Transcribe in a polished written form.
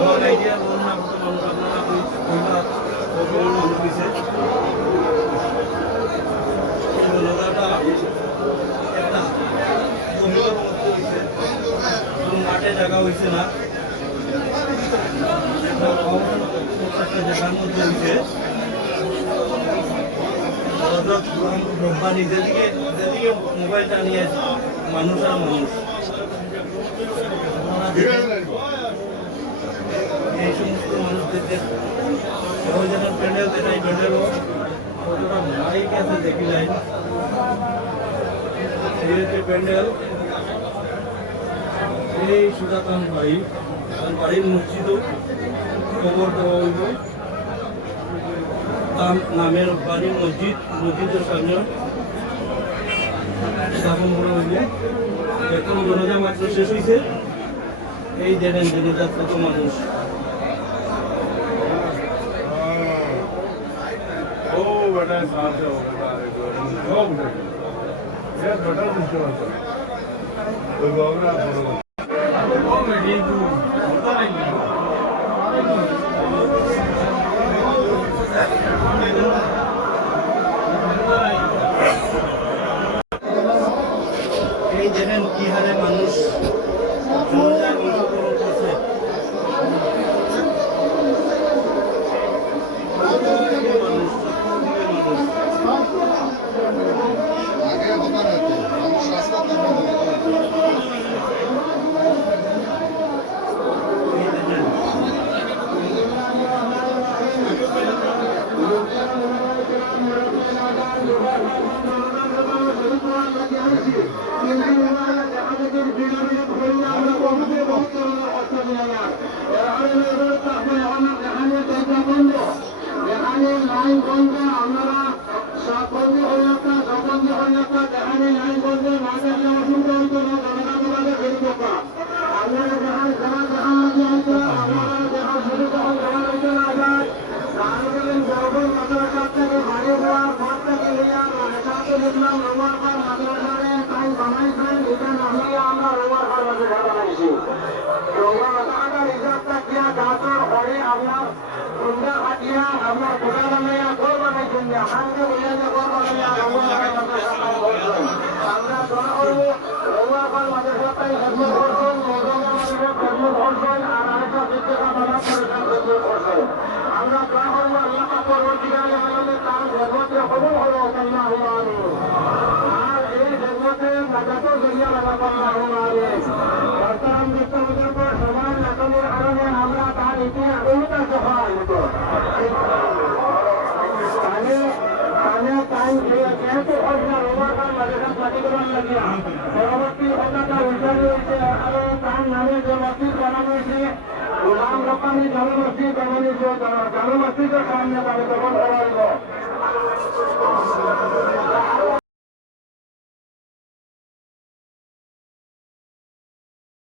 idea বলুন না কত মানুষ আপনারা কত মানুষ হয়েছে জনতাটা একটা বন্ধুর মধ্যে হয়েছে কোনো মাঠে জায়গা হয়েছে না একটা জায়গার মধ্যে হয়েছে রব্বানি যেদিকে মোবাইলটা নিয়ে মানুষ আর মানুষ এই সমস্ত মানুষদেরকে যেন প্যান্ডেল দেয় প্যান্ডেলও কতটা মাইক আছে দেখি যায় এই হচ্ছে প্যান্ডেল এই সুজাতান ভাই তার বাড়ির মসজিদও খবর দেওয়া হইল নামের বাড়ির মসজিদের সামনে স্থাপন করা হইল এখন জনতা মাত্র শেষ হয়েছে এই দেখেন জনতা কত মানুষ এই দেখেন কি হারে মানুষ অংশগ্রহণ করছে পরবর্তী নামে যে মসজিদ বানানো হয়েছে জনমসজিদের সামনে তাদের দখল করা হইল